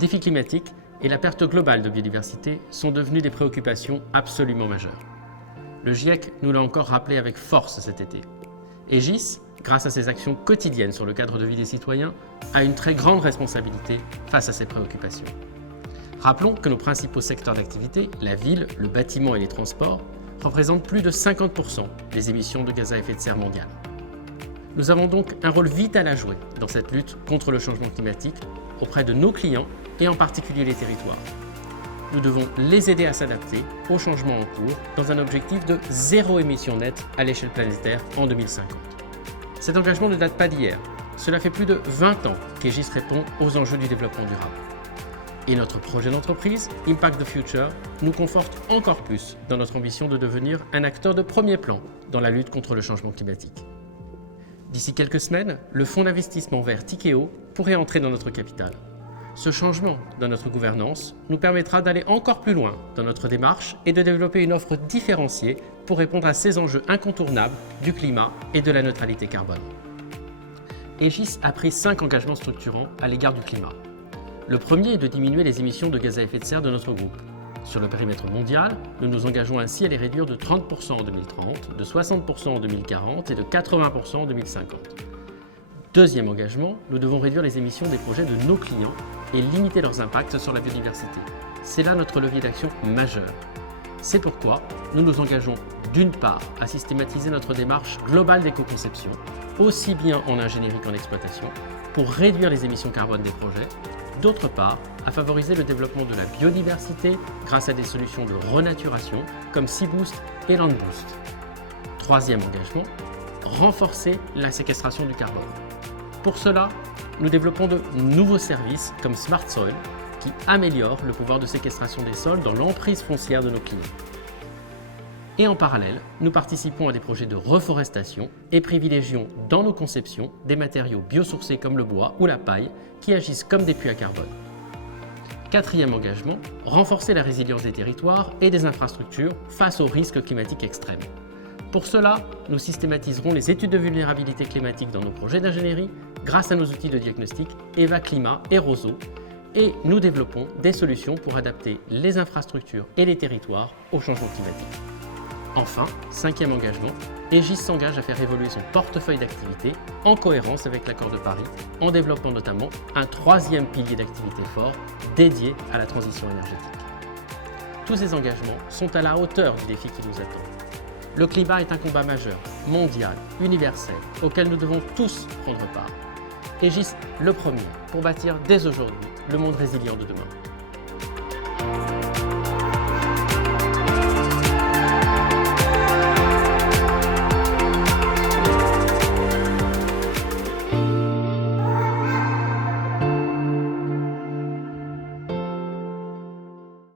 défi climatique et la perte globale de biodiversité sont devenus des préoccupations absolument majeures. Le GIEC nous l'a encore rappelé avec force cet été. Aegis, grâce à ses actions quotidiennes sur le cadre de vie des citoyens, a une très grande responsabilité face à ces préoccupations. Rappelons que nos principaux secteurs d'activité, la ville, le bâtiment et les transports, représentent plus de 50% des émissions de gaz à effet de serre mondiales. Nous avons donc un rôle vital à jouer dans cette lutte contre le changement climatique auprès de nos clients et en particulier les territoires. Nous devons les aider à s'adapter aux changements en cours dans un objectif de zéro émission nette à l'échelle planétaire en 2050. Cet engagement ne date pas d'hier. Cela fait plus de 20 ans qu'Aegis répond aux enjeux du développement durable. Et notre projet d'entreprise, Impact the Future, nous conforte encore plus dans notre ambition de devenir un acteur de premier plan dans la lutte contre le changement climatique. D'ici quelques semaines, le fonds d'investissement vert Tikeo pourrait entrer dans notre capital. Ce changement dans notre gouvernance nous permettra d'aller encore plus loin dans notre démarche et de développer une offre différenciée pour répondre à ces enjeux incontournables du climat et de la neutralité carbone. Aegis a pris 5 engagements structurants à l'égard du climat. Le premier est de diminuer les émissions de gaz à effet de serre de notre groupe. Sur le périmètre mondial, nous nous engageons ainsi à les réduire de 30% en 2030, de 60% en 2040 et de 80% en 2050. Deuxième engagement, nous devons réduire les émissions des projets de nos clients et limiter leurs impacts sur la biodiversité. C'est là notre levier d'action majeur. C'est pourquoi nous nous engageons d'une part à systématiser notre démarche globale d'éco-conception, aussi bien en ingénierie qu'en exploitation, pour réduire les émissions carbone des projets, d'autre part à favoriser le développement de la biodiversité grâce à des solutions de renaturation comme Seaboost et Landboost. Troisième engagement, renforcer la séquestration du carbone. Pour cela, nous développons de nouveaux services comme Smart Soil qui améliorent le pouvoir de séquestration des sols dans l'emprise foncière de nos clients. Et en parallèle, nous participons à des projets de reforestation et privilégions dans nos conceptions des matériaux biosourcés comme le bois ou la paille qui agissent comme des puits à carbone. Quatrième engagement, renforcer la résilience des territoires et des infrastructures face aux risques climatiques extrêmes. Pour cela, nous systématiserons les études de vulnérabilité climatique dans nos projets d'ingénierie grâce à nos outils de diagnostic EVA Climat et ROSO et nous développons des solutions pour adapter les infrastructures et les territoires au changement climatique. Enfin, cinquième engagement, Aegis s'engage à faire évoluer son portefeuille d'activités en cohérence avec l'accord de Paris, en développant notamment un troisième pilier d'activité fort dédié à la transition énergétique. Tous ces engagements sont à la hauteur du défi qui nous attend. Le climat est un combat majeur, mondial, universel, auquel nous devons tous prendre part. Aegis le premier pour bâtir dès aujourd'hui le monde résilient de demain.